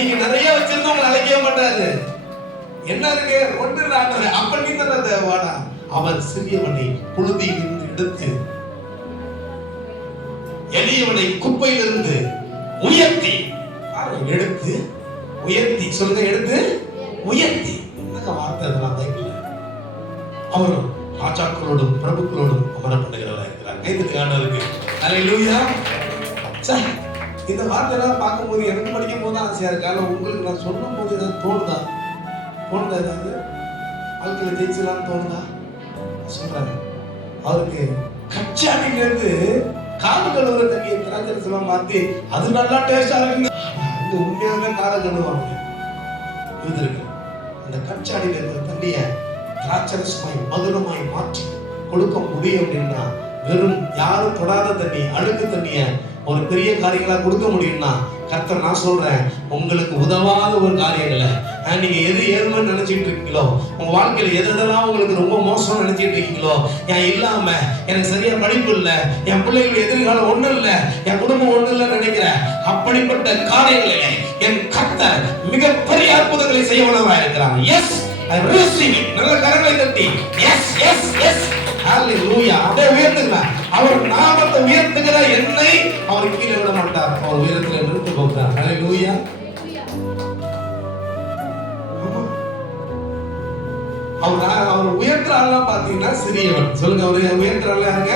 நீங்க நிறைய வச்சிருந்தா உங்களை அழைக்கவே மாட்டாரு. என்ன இருக்கு ஒன்று நான் அப்ப நீ தானே வாடா. அவர் சிறியவனை புழுதியிலிருந்து எடுத்து எளியவனை குப்பையிலிருந்து உயர்த்தி எடுத்து உயர்த்தி சொல்லுங்க, எடுத்து உயர்த்தி. என்னங்க வார்த்தை இதெல்லாம் பைபிள்ல. அவர் ராஜாக்களோடும் பிரபுக்களோடும் அமர பண்ணுகிறவராக இருக்கிறார். கைதுக்கு ஆண்டவருக்கு அல்லேலூயா. இந்த வார்த்தையெல்லாம் பார்க்கும்போது எனக்கு படிக்கும் போது ஆசையா இருக்கு. ஆனால் உங்களுக்கு நான் சொல்லும் போது ஏதாவது தோணுதா? ஏதாவது வாழ்க்கையில ஜெயிச்சலான்னு தோணுதா? சொல்றாங்க அவருக்கு கச்சாடியிலிருந்து காது கழுவுற தண்ணியை திராட்சரசமா மாத்தி அது நல்லா டேஸ்டா இருக்குங்க. அங்க உண்மையாக காதை கழுவாங்க. இருக்கு அந்த கச்சாடியில இருக்கிற தண்ணியை திராட்சரசமாய் மதுரமாய் மாற்றி கொடுக்க முடியும் அப்படின்னா, வெறும் யாரும் தொடாத தண்ணி அழுக்கு தண்ணிய ஒரு பெரிய காரியங்களா கொடுக்க முடியும்னா, கர்த்தர் நான் சொல்றேன், உங்களுக்கு உதவாத ஒரு காரியங்களை நீங்க எது ஏழ்மைன்னு நினைச்சிட்டு இருக்கீங்களோ, உங்க வாழ்க்கையில எதெல்லாம் உங்களுக்கு ரொம்ப மோசம் நினைச்சிட்டு இருக்கீங்களோ, என் இல்லாம எனக்கு சரியா படிப்பு இல்லை, என் பிள்ளைகள் எதிர்காலம் ஒண்ணும் இல்லை, என் குடும்பம் ஒண்ணும் இல்லைன்னு நினைக்கிற அப்படிப்பட்ட காரியங்களிலே என் கர்த்தர் மிகப்பெரிய அற்புதங்களை செய்ய வல்லவராக இருக்கிறார். Yes I receive it. நல்ல கரங்களை தட்டி எஸ் எஸ் எஸ் ஹalleluya. அதை உயர்த்துங்க. அவர் நாமத்தை உயர்த்துகிற என்னை அவர் கீழே விட மாட்டார். அவர் உயரத்தில் நிறுத்த போகிறார். ஹalleluya. அவர் உயர்த்துற ஆள்லாம் பாத்தீங்கன்னா சிறியவன். சொல்லுங்க, அவர் உயர்த்துற ஆள் யாருங்க?